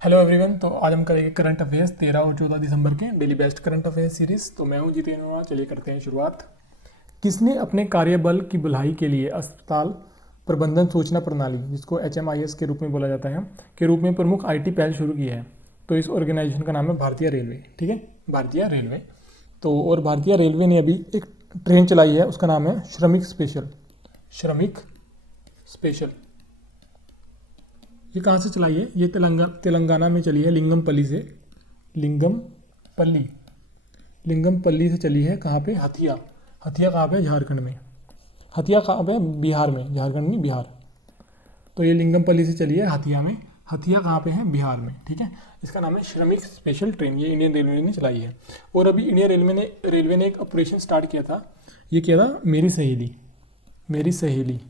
Hello everyone. तो आज हम करेंगे करंट अफेयर्स 13 और 14 दिसंबर के daily best current affairs series. तो मैं हूं जितेंद्र वर्मा। चलिए करते हैं शुरुआत। किसने अपने कार्यबल की भलाई के लिए अस्पताल प्रबंधन सूचना प्रणाली, जिसको HMIS के रूप में बोला जाता है, के रूप में प्रमुख IT पहल शुरू की है? तो इस ऑर्गेनाइजेशन का नाम है भारतीय रेलवे। ठीक है, भारतीय रेलवे। तो और भारतीय रेलवे ने अभी एक ट्रेन चलाई है, उसका नाम है श्रमिक स्पेशल। श्रमिक स्पेशल ये कहाँ से चलाई है? ये तेलंगाना में चली है, लिंगमपल्ली से। लिंगमपल्ली लिंगमपल्ली से चली है। कहाँ पे? हथिया। हथिया कहाँ पे? झारखंड में। हथिया कहाँ पे? बिहार में। झारखंड नहीं, बिहार। तो ये लिंगमपल्ली से चली है हथिया में। हथिया कहाँ पे है? बिहार में। ठीक है, इसका नाम है श्रमिक स्पेशल ट्रेन। ये इंडियन रेलवे ने चलाई है। और अभी इंडियन रेलवे ने एक ऑपरेशन स्टार्ट किया था। ये क्या था? मेरी सहेली। मेरी सहेली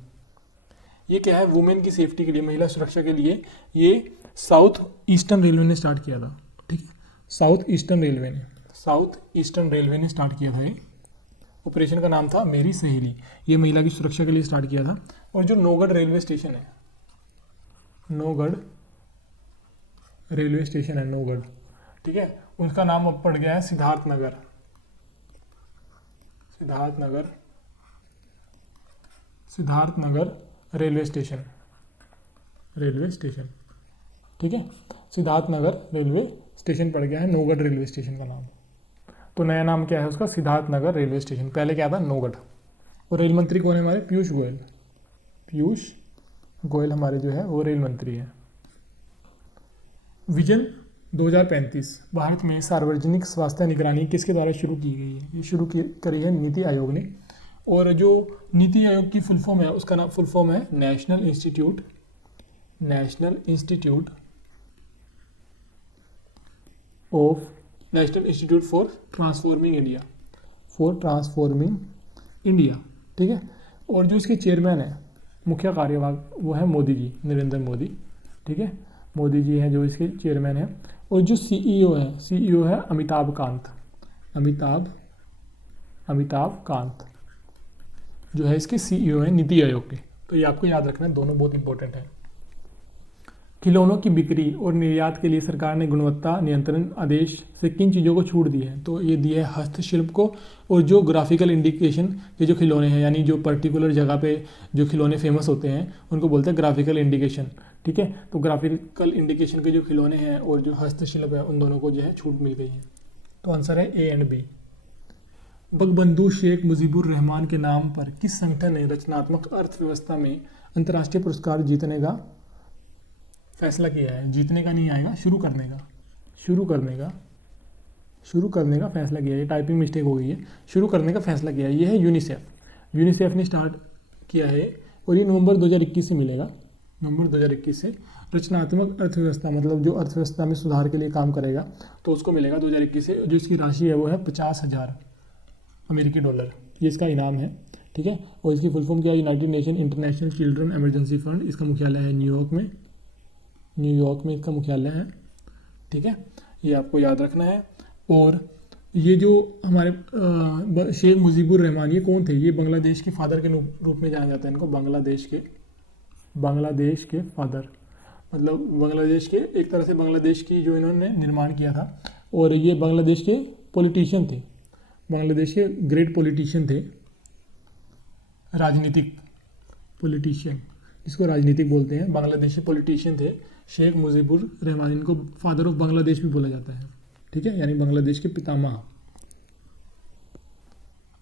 ये क्या है? वुमेन की सेफ्टी के लिए, महिला सुरक्षा के लिए ये साउथ ईस्टर्न रेलवे ने स्टार्ट किया था। ठीक है, साउथ ईस्टर्न रेलवे ने स्टार्ट किया था। ये ऑपरेशन का नाम था मेरी सहेली। ये महिला की सुरक्षा के लिए स्टार्ट किया था। और जो नौगढ़ रेलवे स्टेशन है, नौगढ़ रेलवे स्टेशन है, नौगढ़, ठीक है, उसका नाम अब पड़ गया है सिद्धार्थनगर। Siddharthnagar railway station. ठीक है, सिद्धार्थनगर रेलवे स्टेशन पड़ गया है नौगढ़ रेलवे स्टेशन का नाम। तो नया नाम क्या है उसका? Siddharthnagar railway station. पहले क्या था? नौगढ़। और रेल मंत्री कौन है हमारे? पीयूष गोयल। पीयूष गोयल हमारे जो है वो रेल मंत्री है। विजन 2035 भारत में सार्वजनिक स्वास्थ्य निगरानी किसके द्वारा शुरू की गई है? ये शुरू करी है नीति आयोग ने। और जो नीति आयोग की फुल फॉर्म है, उसका नाम फुल फॉर्म है national institute for transforming India. ठीक है, और जो इसके चेयरमैन है, मुख्य कार्यवाहक, वो है मोदी जी, नरेंद्र मोदी। ठीक है, मोदी जी हैं जो इसके चेयरमैन हैं। और जो सीईओ है अमिताभ कांत जो है इसके सीईओ हैं नीति आयोग के। तो ये आपको याद रखना है, दोनों बहुत इंपॉर्टेंट है। खिलौनों की बिक्री और निर्यात के लिए सरकार ने गुणवत्ता नियंत्रण आदेश से किन चीज़ों को छूट दी है? तो ये दी है हस्तशिल्प को, और जो ग्राफिकल इंडिकेशन के जो खिलौने हैं, यानी जो पर्टिकुलर जगह पे जो खिलौने फेमस होते हैं उनको बोलते हैं ग्राफिकल इंडिकेशन। ठीक है, तो ग्राफिकल इंडिकेशन के जो खिलौने हैं और जो हस्तशिल्प है, उन दोनों को जो है छूट मिल गई है। तो आंसर है A and B। Bangabandhu Sheikh Mujibur Rahman के नाम पर किस संगठन ने रचनात्मक अर्थव्यवस्था में अंतर्राष्ट्रीय पुरस्कार जीतने का फैसला किया है? जीतने का नहीं आएगा, शुरू करने का फैसला किया है। ये टाइपिंग मिस्टेक हो गई है। शुरू करने का फैसला किया है। ये है यूनिसेफ ने स्टार्ट किया है। और ये नवंबर 2021 से मिलेगा। नवंबर 2021 से रचनात्मक अर्थव्यवस्था, मतलब जो अर्थव्यवस्था में सुधार के लिए काम करेगा, तो उसको मिलेगा 2021 से। जो इसकी राशि है वो है 50,000 अमेरिकी डॉलर। ये इसका इनाम है। ठीक है, और इसकी फुल फॉर्म क्या है? United nation international children emergency fund. इसका मुख्यालय है न्यूयॉर्क में इसका मुख्यालय है। ठीक है, ये आपको याद रखना है। और ये जो हमारे शेख मुजीबुर रहमान, ये कौन थे? ये बांग्लादेश के फादर के रूप में जाना जाता है इनको। बांग्लादेश के फादर, मतलब बांग्लादेश के, एक तरह से बांग्लादेश की जो इन्होंने निर्माण किया था। और ये बांग्लादेश के पॉलिटिशियन थे, बांग्लादेश के ग्रेट पॉलिटिशियन थे, राजनीतिक पॉलिटिशियन, जिसको राजनीतिक बोलते हैं। बांग्लादेशी पॉलिटिशियन थे शेख मुजीबुर रहमान। इनको फादर ऑफ बांग्लादेश भी बोला जाता है। ठीक है, यानी बांग्लादेश के पितामह।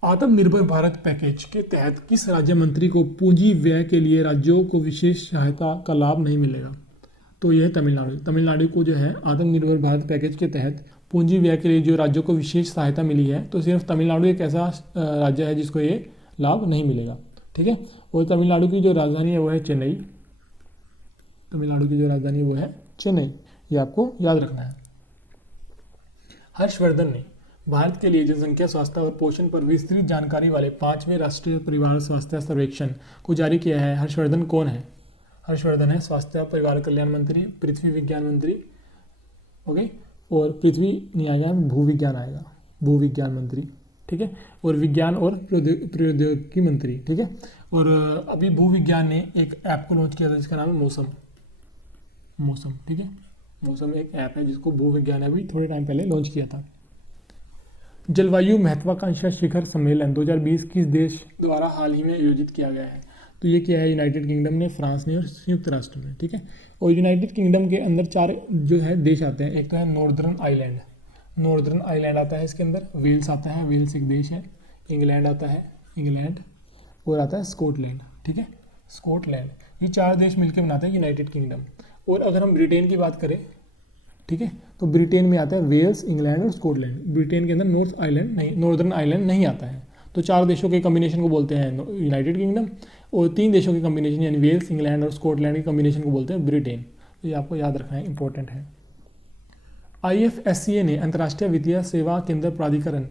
आत्मनिर्भर भारत पैकेज के तहत किस राज्य मंत्री को पूंजी व्यय के लिए राज्यों को विशेष सहायता का लाभ नहीं मिलेगा? तो यह है तमिलनाडु को जो है आत्मनिर्भर भारत पैकेज के तहत पूंजी व्यय के लिए जो राज्यों को विशेष सहायता मिली है, तो सिर्फ तमिलनाडु एक ऐसा राज्य है जिसको ये लाभ नहीं मिलेगा। ठीक है, और तमिलनाडु की जो राजधानी है वो है चेन्नई। ये आपको याद रखना है। हर्षवर्धन ने भारत के लिए जनसंख्या, स्वास्थ्य और पोषण पर विस्तृत जानकारी वाले 5वें राष्ट्रीय परिवार स्वास्थ्य सर्वेक्षण को जारी किया है। हर्षवर्धन कौन है? हर्षवर्धन है स्वास्थ्य परिवार कल्याण मंत्री, पृथ्वी विज्ञान मंत्री। ओके, और पृथ्वी नहीं आएगा, भूविज्ञान आएगा, भूविज्ञान मंत्री। ठीक है, और विज्ञान और प्रौद्योगिकी मंत्री। ठीक है, और अभी भूविज्ञान ने एक ऐप को लॉन्च किया था जिसका नाम है मौसम। ठीक है, मौसम एक ऐप है जिसको भूविज्ञान ने अभी थोड़े टाइम पहले लॉन्च किया था। जलवायु महत्वाकांक्षा शिखर सम्मेलन 2020 किस देश द्वारा हाल ही में आयोजित किया गया है? तो ये किया है यूनाइटेड किंगडम ने, फ्रांस ने और संयुक्त राष्ट्र ने। ठीक है, और यूनाइटेड किंगडम के अंदर 4 जो है देश आते हैं। एक तो है नॉर्दर्न आइलैंड, नॉर्दर्न आइलैंड आता है इसके अंदर, वेल्स आता है, वेल्स एक देश है, इंग्लैंड आता है, इंग्लैंड, और आता है स्कॉटलैंड। ठीक है, स्कॉटलैंड, ये 4 देश मिलकर बनाते हैं यूनाइटेड किंगडम। और अगर हम ब्रिटेन की बात करें, ठीक है, तो ब्रिटेन में आता है वेल्स, इंग्लैंड और स्कॉटलैंड। ब्रिटेन के अंदर नॉर्दर्न आइलैंड नहीं आता है। तो 4 देशों के कम्बिनेशन को बोलते हैं यूनाइटेड किंगडम, और 3 देशों के कम्बिनेशन यानी वेल्स, इंग्लैंड और स्कॉटलैंड के कम्बिनेशन को बोलते हैं ब्रिटेन। तो ये आपको याद रखना है, इंपॉर्टेंट है। IFSCA ने अंतर्राष्ट्रीय वित्तीय सेवा केंद्र प्राधिकरण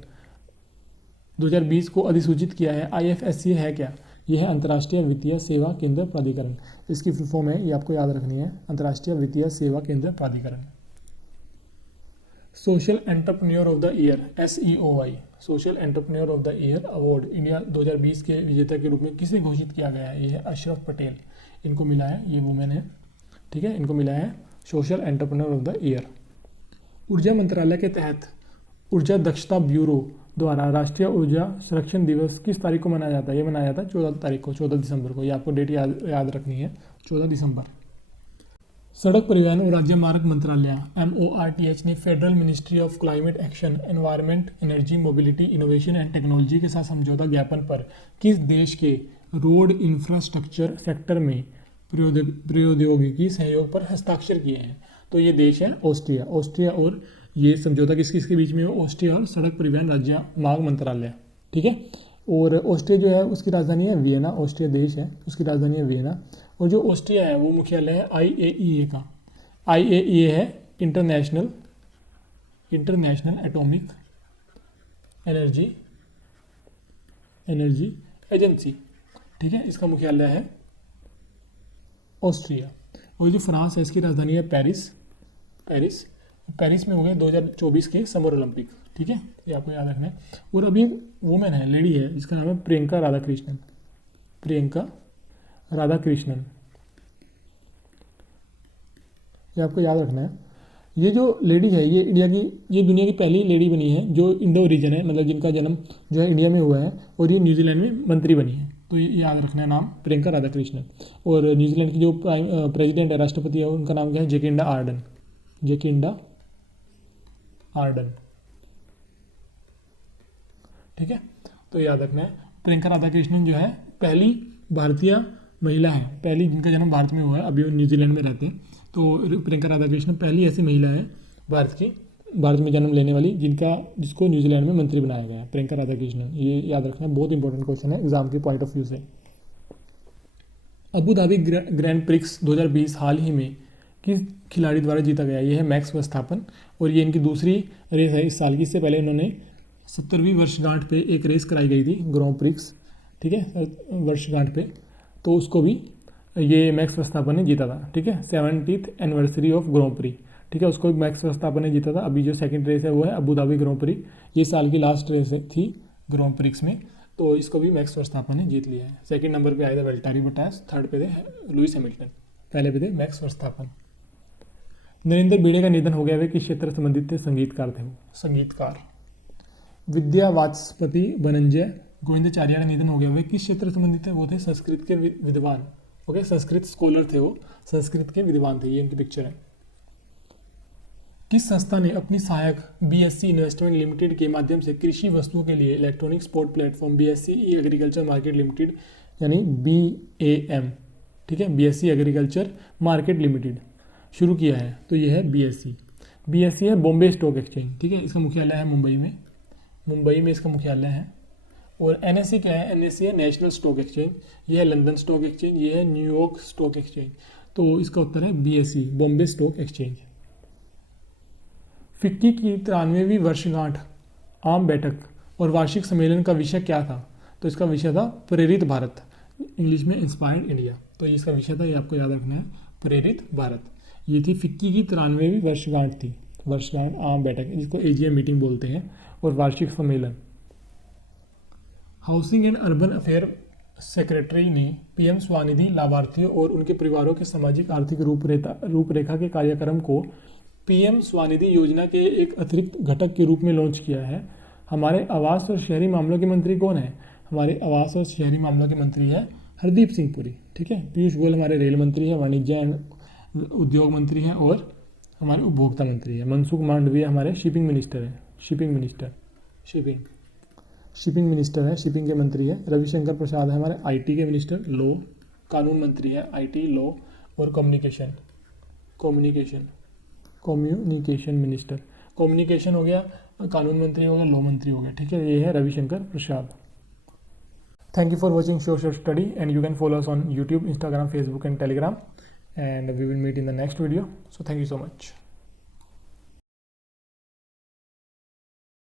2020 को अधिसूचित किया है। IFSCA है क्या? यह है अंतर्राष्ट्रीय वित्तीय सेवा केंद्र प्राधिकरण। इसकी फुल फॉर्म है, ये आपको याद रखनी है, अंतर्राष्ट्रीय वित्तीय सेवा केंद्र प्राधिकरण। Social entrepreneur of the year SEOI, social entrepreneur of the year award India 2020 के विजेता के रूप में किसे घोषित किया गया है? यह है अशरफ पटेल, इनको मिला है, ये वुमेन है। ठीक है, इनको मिला है social entrepreneur of the year. ऊर्जा मंत्रालय के तहत ऊर्जा दक्षता ब्यूरो द्वारा राष्ट्रीय ऊर्जा संरक्षण दिवस किस तारीख को मनाया जाता है? ये मनाया जाता है 14 तारीख को, 14 दिसंबर को। ये आपको डेट याद रखनी है, 14 दिसंबर। सड़क परिवहन और राजमार्ग मंत्रालय MORTH ने federal ministry of climate action, environment, energy, mobility, innovation and technology के साथ समझौता ज्ञापन पर किस देश के रोड इंफ्रास्ट्रक्चर सेक्टर में प्रौद्योगिकी सहयोग पर हस्ताक्षर किए हैं? तो ये देश है ऑस्ट्रिया। ऑस्ट्रिया और ये समझौता किस किसके बीच में हो? ऑस्ट्रिया और सड़क परिवहन राजमार्ग मंत्रालय। ठीक है, और ऑस्ट्रिया जो है उसकी राजधानी है वियना, ऑस्ट्रिया देश है, उसकी राजधानी है वियना। और जो ऑस्ट्रिया है वो मुख्यालय है IAEA का। IAEA है इंटरनेशनल एटॉमिक एनर्जी एजेंसी। ठीक है, इसका मुख्यालय है ऑस्ट्रिया। और जो फ्रांस है इसकी राजधानी है पेरिस में हो गए 2024 के समर ओलंपिक। ठीक है, ये आपको याद रखना है। और अभी एक वुमेन है, लेडी है, जिसका नाम है प्रियंका राधाकृष्णन। ये आपको याद रखना है। ये जो लेडी है ये दुनिया की पहली लेडी बनी है जो इंडो ओरिजिन है, मतलब जिनका जन्म जो है इंडिया में हुआ है, और ये न्यूजीलैंड में मंत्री बनी है। तो ये याद रखना है नाम, प्रियंका राधाकृष्णन। और न्यूजीलैंड की जो प्रेसिडेंट है, राष्ट्रपति है, उनका नाम क्या है? जेकिंडा आर्डन। ठीक है, तो याद रखना है प्रियंका राधाकृष्णन जो है पहली भारतीय महिला है, पहली जिनका जन्म भारत में हुआ है, अभी वो न्यूजीलैंड में रहते हैं। तो प्रियंका राधाकृष्णन पहली ऐसी महिला है भारत में जन्म लेने वाली जिसको न्यूजीलैंड में मंत्री बनाया गया है, प्रियंका राधाकृष्णन। ये याद रखना, बहुत इंपॉर्टेंट क्वेश्चन है एग्जाम के पॉइंट ऑफ व्यू से। अबू धाबी ग्रैंड प्रिक्स 2020 हाल ही में किस खिलाड़ी द्वारा जीता गया? ये है मैक्स वर्स्टैपन, और ये इनकी दूसरी रेस है इस साल की। इससे पहले इन्होंने 70वीं वर्षगांठ पे एक रेस कराई गई थी, ग्रैंड प्रिक्स। ठीक है, वर्षगांठ पे, तो उसको भी ये मैक्स वर्स्टैपन ने जीता था। ठीक है, 70th anniversary of grand pre. ठीक है, उसको मैक्स वर्स्टैपन ने जीता था। अभी जो सेकंड रेस है वो है अबू धाबी ग्रैंड प्री, ये साल की लास्ट रेस थी ग्रैंड प्रिक्स में, तो इसको भी मैक्स वर्स्टैपन ने जीत लिया है। सेकंड नंबर पे आया था वेल्टारी बॉटास, थर्ड पे थे लुइस हैमिल्टन, पहले पे थे मैक्स वर्स्टैपन। नरेंद्र भिड़े का निधन हो गया, वे किस क्षेत्र से संबंधित थे? संगीतकार। विद्या वाचस्पति बनंजय गोविंदाचार्य का निधन हो गया, वे किस क्षेत्र से संबंधित थे? वो थे संस्कृत के विद्वान। ओके, संस्कृत स्कॉलर थे वो, संस्कृत के विद्वान थे। ये इनकी पिक्चर है। किस संस्था ने अपनी सहायक BSC इन्वेस्टमेंट लिमिटेड के माध्यम से कृषि वस्तुओं के लिए electronic support platform BSC agriculture market limited यानी BAM, ठीक है, BSC एग्रीकल्चर मार्केट लिमिटेड शुरू किया है? तो ये है BSC है बॉम्बे स्टॉक एक्सचेंज। ठीक है, इसका मुख्यालय है मुंबई में इसका मुख्यालय है। और NSE क्या है? NSE है नेशनल स्टॉक एक्सचेंज, ये है लंदन स्टॉक एक्सचेंज, ये है न्यूयॉर्क स्टॉक एक्सचेंज। तो इसका उत्तर है BSE Bombay stock exchange. FICCI की 93वीं वर्षगांठ आम बैठक और वार्षिक सम्मेलन का विषय क्या था? तो इसका विषय था प्रेरित भारत, इंग्लिश में इंस्पायर्ड इंडिया। तो ये इसका विषय था, ये आपको याद रखना है, प्रेरित भारत। ये थी फिक्की की 93वीं वर्षगांठ आम बैठक, जिसको AGM मीटिंग बोलते हैं, और वार्षिक सम्मेलन। Housing and urban affair secretary ने PM स्वनिधि लाभार्थियों और उनके परिवारों के सामाजिक आर्थिक रूपरेखा के कार्यक्रम को पीएम स्वनिधि योजना के एक अतिरिक्त घटक के रूप में लॉन्च किया है। हमारे आवास और शहरी मामलों के मंत्री कौन है? हमारे आवास और शहरी मामलों के मंत्री है हरदीप सिंह पुरी। ठीक है, पीयूष गोयल हमारे रेल मंत्री है, वाणिज्य एंड उद्योग मंत्री हैं, और हमारे उपभोक्ता मंत्री है। मनसुख मांडविया हमारे शिपिंग मिनिस्टर है, शिपिंग मिनिस्टर है, शिपिंग के मंत्री है। रविशंकर प्रसाद है हमारे आईटी के मिनिस्टर, लॉ कानून मंत्री है, आईटी लॉ और कम्युनिकेशन मिनिस्टर। कम्युनिकेशन हो गया, कानून मंत्री हो गया, लॉ मंत्री हो गया। ठीक है, ये है रविशंकर प्रसाद। Thank you for watching Social Study, and you can follow us on YouTube, Instagram, Facebook and Telegram, and we will meet in the next video. So thank you so much.